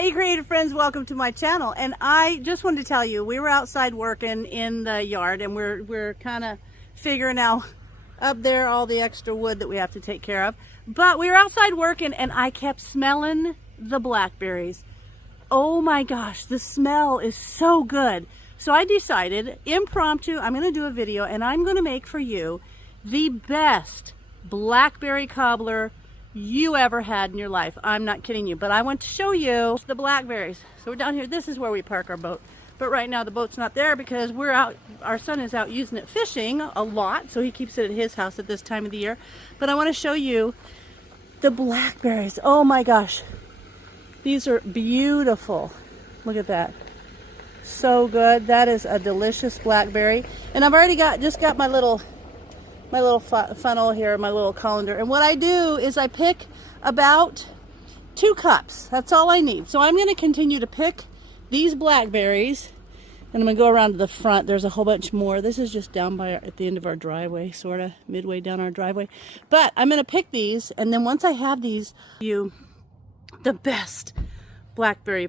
Hey creative friends, welcome to my channel. And I just wanted to tell you, we were outside working in the yard and we're kind of figuring out up there all the extra wood that we have to take care of. But we were outside working and I kept smelling the blackberries. Oh my gosh, the smell is so good. So I decided, impromptu, I'm going to do a video and I'm going to make for you the best blackberry cobbler you ever had in your life. I'm not kidding you, but I want to show you the blackberries. So we're down here. This is where we park our boat. But right now the boat's not there because we're out, our son is out using it fishing a lot, so he keeps it at his house at this time of the year. But I want to show you the blackberries. Oh my gosh. These are beautiful. Look at that. So good. That is a delicious blackberry. And I've already just got my little funnel here, my little colander. And what I do is I pick about 2 cups. That's all I need. So I'm going to continue to pick these blackberries. And I'm going to go around to the front. There's a whole bunch more. This is just down by at the end of our driveway, sort of midway down our driveway. But I'm going to pick these. And then once I have these, the best blackberry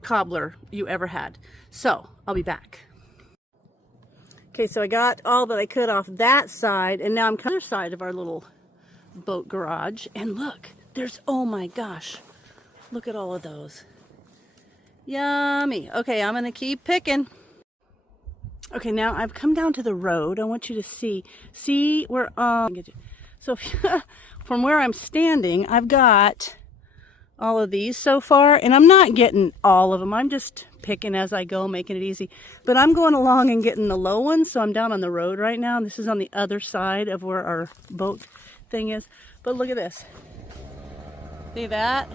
cobbler you ever had. So I'll be back. Okay, so I got all that I could off that side, and now I'm on the other side of our little boat garage. And look, there's, oh my gosh, look at all of those. Yummy. Okay, I'm gonna keep picking. Okay, now I've come down to the road. I want you to see where, so from where I'm standing, I've got all of these so far, and I'm not getting all of them. I'm just picking as I go, making it easy. But I'm going along and getting the low ones, so I'm down on the road right now. And this is on the other side of where our boat thing is. But look at this. See that?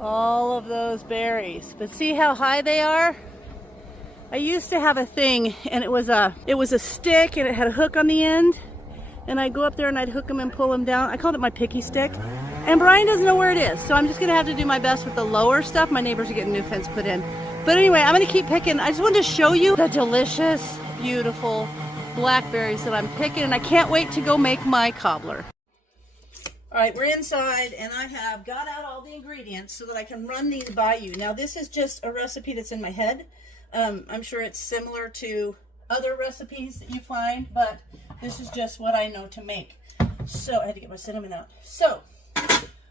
All of those berries. But see how high they are? I used to have a thing, and it was a stick, and it had a hook on the end. And I'd go up there and I'd hook them and pull them down. I called it my picky stick. And Brian doesn't know where it is. So I'm just going to have to do my best with the lower stuff. My neighbors are getting new fence put in. But anyway, I'm going to keep picking. I just wanted to show you the delicious, beautiful blackberries that I'm picking. And I can't wait to go make my cobbler. All right, we're inside and I have got out all the ingredients so that I can run these by you. Now this is just a recipe that's in my head. I'm sure it's similar to other recipes that you find, but this is just what I know to make. So I had to get my cinnamon out. So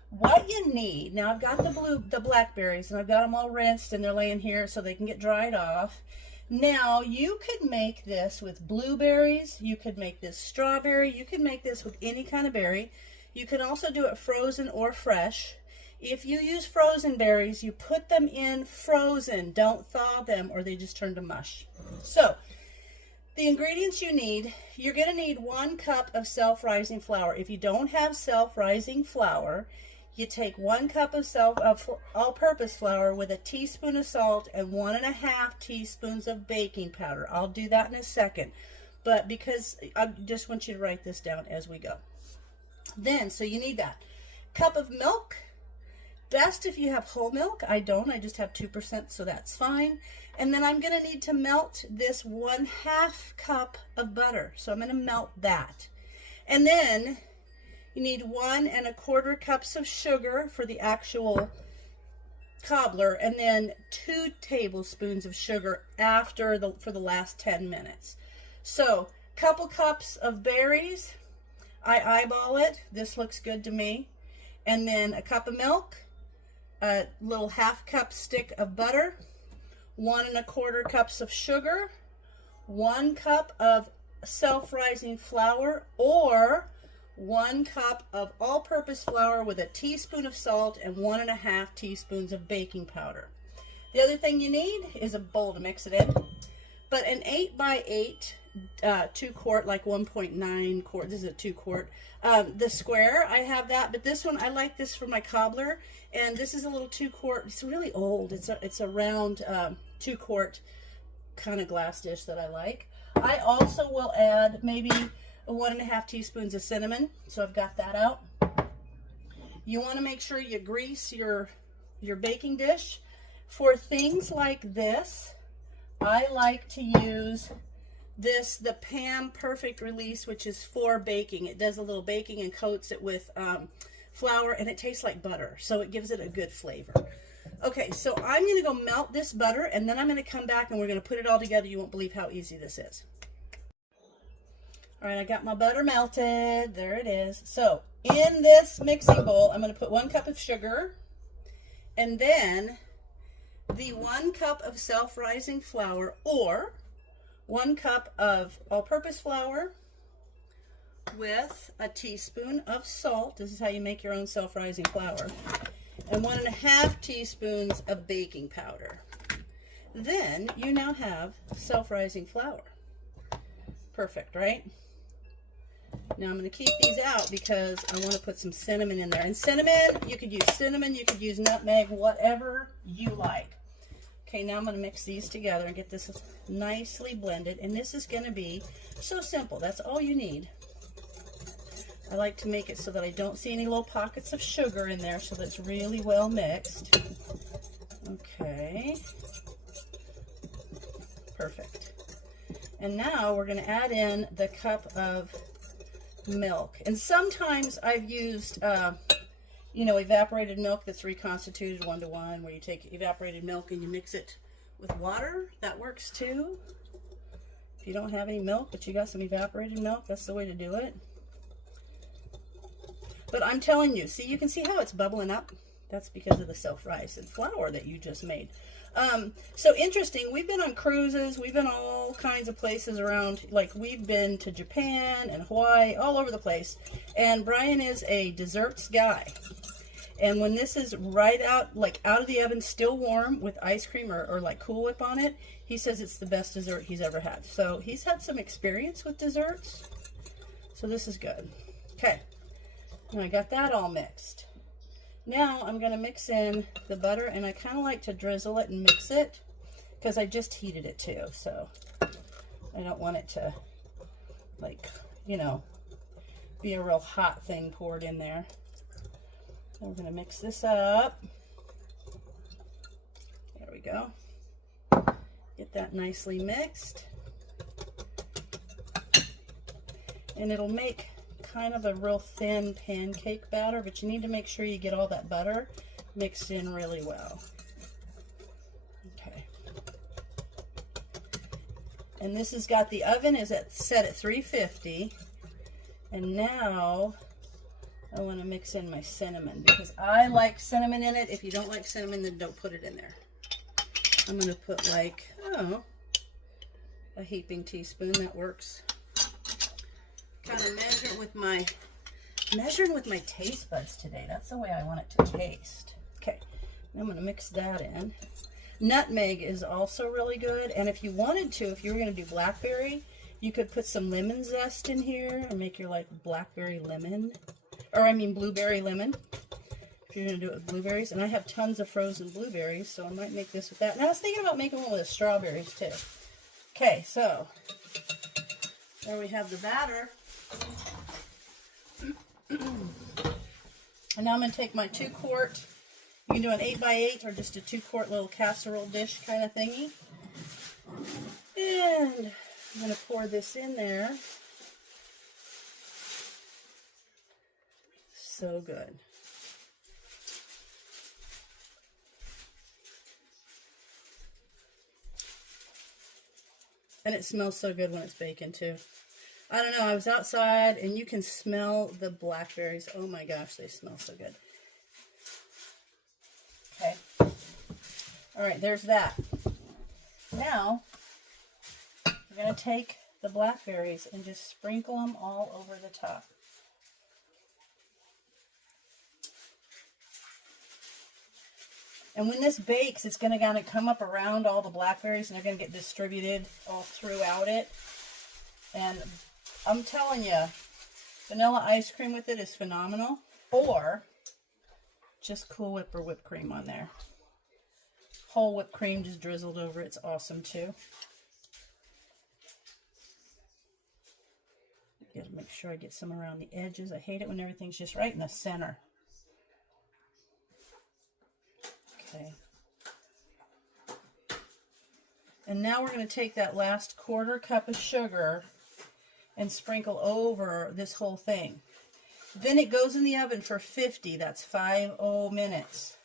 what you need, now I've got the blackberries and I've got them all rinsed and they're laying here so they can get dried off. Now you could make this with blueberries, you could make this strawberry, you could make this with any kind of berry. You can also do it frozen or fresh. If you use frozen berries, you put them in frozen. Don't thaw them or they just turn to mush. So the ingredients you need, you're going to need 1 cup of self-rising flour. If you don't have self-rising flour, you take 1 cup of all-purpose flour with a teaspoon of salt and 1.5 teaspoons of baking powder. I'll do that in a second, but because I just want you to write this down as we go. Then, so you need that. Cup of milk. Best if you have whole milk. I don't. I just have 2%, so that's fine. And then I'm going to need to melt this 1/2 cup of butter. So I'm going to melt that. And then you need 1 1/4 cups of sugar for the actual cobbler, and then 2 tablespoons of sugar for the last 10 minutes. So couple cups of berries. I eyeball it. This looks good to me. And then a cup of milk. A little 1/2 cup stick of butter, 1 1/4 cups of sugar, 1 cup of self-rising flour, or 1 cup of all-purpose flour with a teaspoon of salt and 1.5 teaspoons of baking powder. The other thing you need is a bowl to mix it in. But an 8 by 8 2 quart, like 1.9 quart. This is a 2 quart. The square, I have that, but this one, I like this for my cobbler. And this is a little 2 quart. It's really old. It's a round 2 quart kind of glass dish that I like. I also will add maybe 1.5 teaspoons of cinnamon. So I've got that out. You want to make sure you grease your baking dish. For things like this, I like to use the Pam Perfect Release, which is for baking. It does a little baking and coats it with flour, and it tastes like butter, so it gives it a good flavor. Okay, so I'm going to go melt this butter, and then I'm going to come back and we're going to put it all together. You won't believe how easy this is. All right, I got my butter melted. There it is. So in this mixing bowl, I'm going to put 1 cup of sugar, and then the 1 cup of self-rising flour, or 1 cup of all-purpose flour with a teaspoon of salt. This is how you make your own self-rising flour. And 1.5 teaspoons of baking powder. Then you now have self-rising flour. Perfect, right? Now I'm going to keep these out because I want to put some cinnamon in there. And cinnamon, you could use nutmeg, whatever you like. Okay, now I'm going to mix these together and get this nicely blended. And this is going to be so simple. That's all you need. I like to make it so that I don't see any little pockets of sugar in there, so that it's really well mixed. Okay. Perfect. And now we're going to add in the cup of milk. And sometimes I've used, you know, evaporated milk that's reconstituted 1-to-1, where you take evaporated milk and you mix it with water. That works too. If you don't have any milk, but you got some evaporated milk, that's the way to do it. But I'm telling you, see, you can see how it's bubbling up. That's because of the self-rising flour that you just made. So interesting, we've been on cruises, we've been all kinds of places around, like we've been to Japan and Hawaii, all over the place. And Brian is a desserts guy. And when this is right out, like out of the oven, still warm with ice cream or like Cool Whip on it, he says it's the best dessert he's ever had. So he's had some experience with desserts. So this is good. Okay. And I got that all mixed. Now I'm going to mix in the butter, and I kind of like to drizzle it and mix it because I just heated it too. So I don't want it to, like, you know, be a real hot thing poured in there. So we're going to mix this up. There we go. Get that nicely mixed. And it'll make kind of a real thin pancake batter, but you need to make sure you get all that butter mixed in really well. Okay. And this has got the oven is set at 350. And now I want to mix in my cinnamon because I like cinnamon in it. If you don't like cinnamon, then don't put it in there. I'm going to put like, oh, a heaping teaspoon. That works. Kind of measuring with my taste buds today. That's the way I want it to taste. Okay, I'm going to mix that in. Nutmeg is also really good, and if you wanted to, if you were going to do blackberry, you could put some lemon zest in here or make your like blackberry lemon, or I mean blueberry lemon, if you're going to do it with blueberries. And I have tons of frozen blueberries, so I might make this with that. And I was thinking about making one with strawberries too. Okay, so there we have the batter. And now I'm going to take my 2-quart, you can do an 8x8 or just a 2-quart little casserole dish kind of thingy. And I'm going to pour this in there. So good. And it smells so good when it's baking too. I don't know, I was outside and you can smell the blackberries. Oh my gosh, they smell so good. Okay. All right, there's that. Now, we're going to take the blackberries and just sprinkle them all over the top. And when this bakes, it's going to kind of come up around all the blackberries and they're going to get distributed all throughout it. And I'm telling you, vanilla ice cream with it is phenomenal. Or just Cool Whip or whipped cream on there. Whole whipped cream just drizzled over it's awesome too. Gotta make sure I get some around the edges. I hate it when everything's just right in the center. Okay. And now we're going to take that last 1/4 cup of sugar and sprinkle over this whole thing. Then it goes in the oven for 50, that's 50 minutes.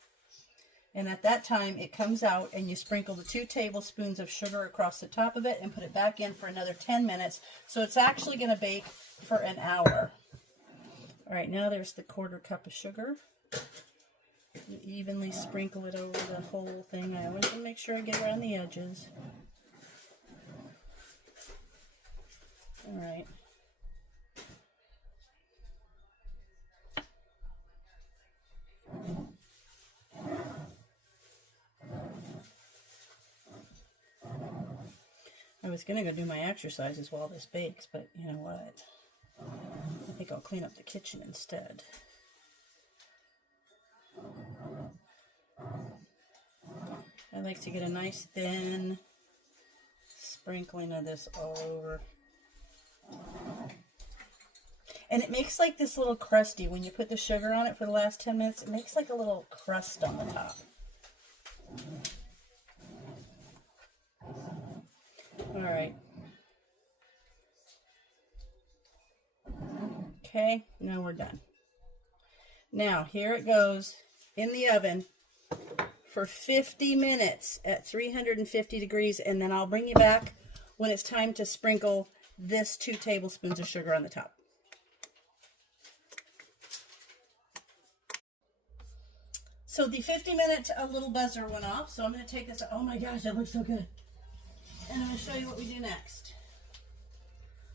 And at that time, it comes out and you sprinkle the 2 tablespoons of sugar across the top of it and put it back in for another 10 minutes. So it's actually going to bake for an hour. All right, now there's the 1/4 cup of sugar. You evenly sprinkle it over the whole thing. I always want to make sure I get around the edges. All right. I was going to go do my exercises while this bakes, but you know what? I think I'll clean up the kitchen instead. I like to get a nice thin sprinkling of this all over. And it makes like this little crusty, when you put the sugar on it for the last 10 minutes, it makes like a little crust on the top. All right. Okay, now we're done. Now, here it goes in the oven for 50 minutes at 350 degrees, and then I'll bring you back when it's time to sprinkle this 2 tablespoons of sugar on the top. So the 50-minute little buzzer went off, so I'm going to take this. Oh my gosh, that looks so good. And I'm going to show you what we do next.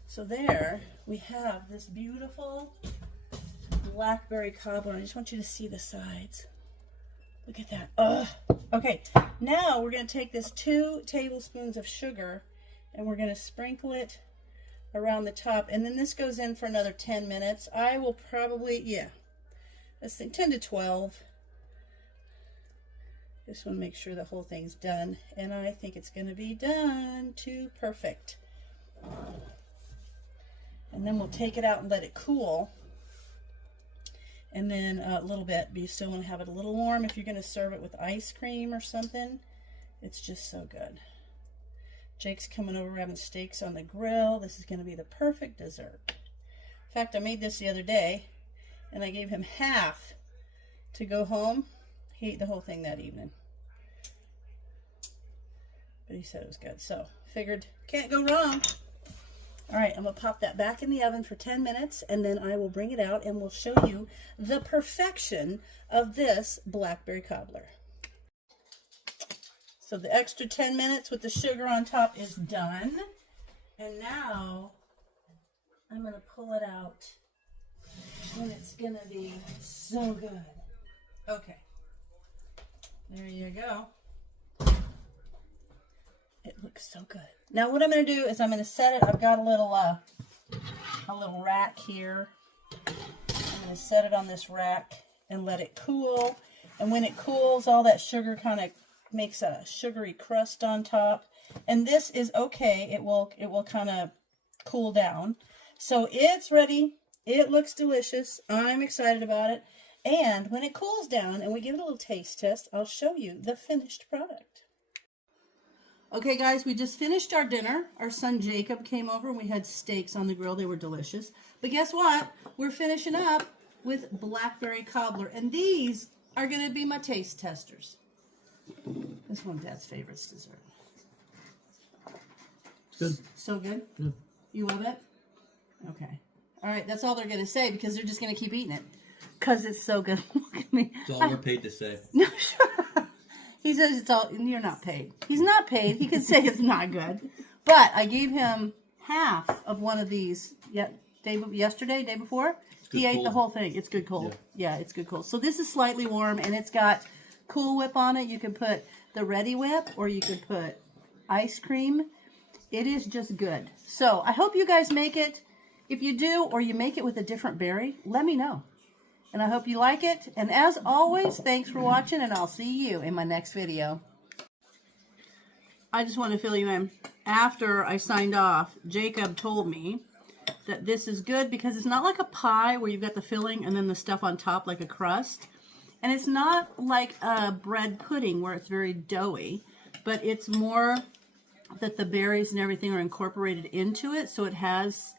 So there we have this beautiful Blackberry Cobbler. I just want you to see the sides. Look at that. Ugh. Okay, now we're going to take this 2 tablespoons of sugar and we're going to sprinkle it around the top. And then this goes in for another 10 minutes. I will probably, let's think 10 to 12. Just want to make sure the whole thing's done. And I think it's going to be done to perfect. And then we'll take it out and let it cool. And then a little bit, but you still want to have it a little warm if you're going to serve it with ice cream or something. It's just so good. Jake's coming over, having steaks on the grill. This is going to be the perfect dessert. In fact, I made this the other day, and I gave him half to go home. He ate the whole thing that evening. But he said it was good, so figured can't go wrong. All right, I'm going to pop that back in the oven for 10 minutes, and then I will bring it out and we'll show you the perfection of this Blackberry Cobbler. So the extra 10 minutes with the sugar on top is done. And now I'm going to pull it out, and it's going to be so good. Okay, there you go. It looks so good. Now what I'm going to do is I'm going to set it. I've got a little rack here. I'm going to set it on this rack and let it cool. And when it cools, all that sugar kind of makes a sugary crust on top. And this is okay. It will kind of cool down. So it's ready. It looks delicious. I'm excited about it. And when it cools down and we give it a little taste test, I'll show you the finished product. Okay guys, we just finished our dinner. Our son Jacob came over and we had steaks on the grill. They were delicious. But guess what? We're finishing up with Blackberry Cobbler. And these are going to be my taste testers. This one Dad's favorite dessert. Good. So good? Good. You love it? Okay. All right, that's all they're going to say because they're just going to keep eating it. Because it's so good. Look at me. It's all we're paid to say. No, sure. He says it's all, you're not paid. He's not paid. He could say it's not good. But I gave him half of one of these yesterday, day before. He ate the whole thing. It's good cold. Yeah, it's good cold. So this is slightly warm, and it's got Cool Whip on it. You can put the Ready Whip, or you could put ice cream. It is just good. So I hope you guys make it. If you do, or you make it with a different berry, let me know. And I hope you like it. And as always, thanks for watching, and I'll see you in my next video. I just want to fill you in. After I signed off, Jacob told me that this is good because it's not like a pie where you've got the filling and then the stuff on top like a crust. And it's not like a bread pudding where it's very doughy, but it's more that the berries and everything are incorporated into it. So it has,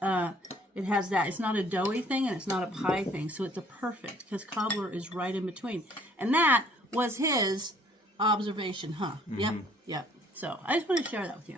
it has that. It's not a doughy thing and it's not a pie thing. So it's a perfect, because cobbler is right in between. And that was his observation, huh? Yep, yep. So I just want to share that with you.